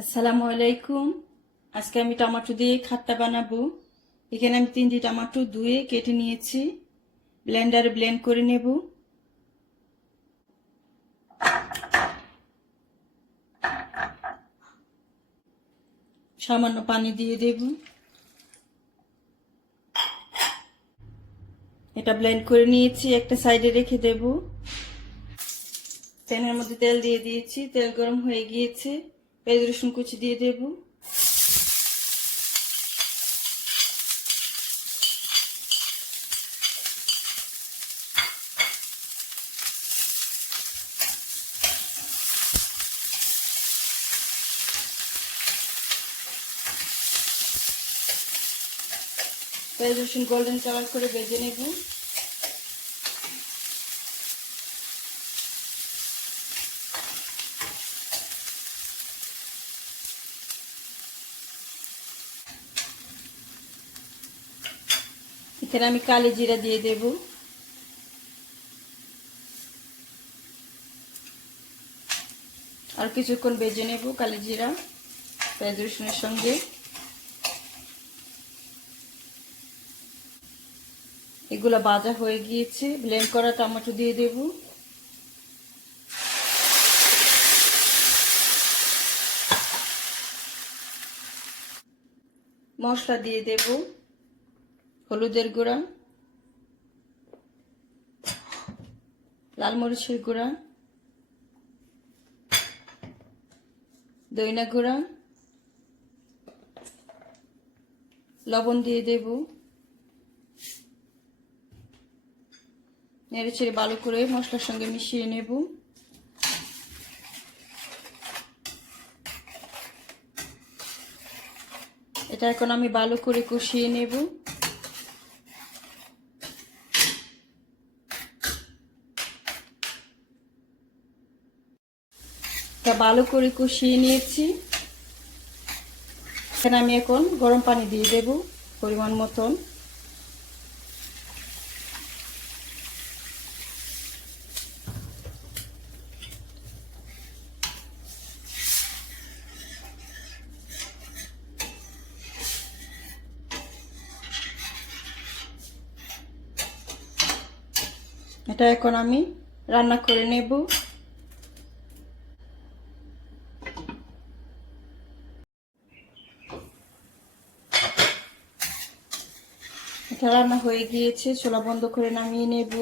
আসসালামু আলাইকুম। আজকে আমি টমেটো দিয়ে খাট্টা বানাবো। এখানে আমি তিনটি টমেটো ধুয়ে কেটে নিয়েছি। ব্লেন্ডারে ব্লেন্ড করে নেব। সামান্য পানি দিয়ে দেব। এটা ব্লেন্ড করে নিয়েছি, একটা সাইডে রেখে দেব। প্যানের মধ্যে তেল দিয়ে দিয়েছি। তেল গরম হয়ে গিয়েছে। পেঁয়াজ রসুন কুচি দিয়ে দেব। পেঁয়াজ রসুন গোল্ডেন কালার করে ভেজে নেব। এখানে আমি কালি জিরা দিয়ে দেব। আর কিছুক্ষণ বেজে নেব কালি জিরা পেঁয়াজ রসুনের সঙ্গে। এগুলো বাজা হয়ে গিয়েছে ব্লেন্ড করা টমেটো দিয়ে দেব। মশলা দিয়ে দেব। হলুদের গুঁড়া, লাল মরিচের গুঁড়া, দইনা গুঁড়া, লবণ দিয়ে দেব। নেড়ে ছেড়ে ভালো করে মশলার সঙ্গে মিশিয়ে নেব। এটা এখন আমি ভালো করে কষিয়ে নেব। এটা ভালো করে কষিয়ে নিয়েছি। এখানে আমি এখন গরম পানি দিয়ে দেব পরিমাণ মতন। এটা এখন আমি রান্না করে নেব। এটা রান্না হয়ে গিয়েছে চোলা বন্ধ করে নামিয়ে নেব।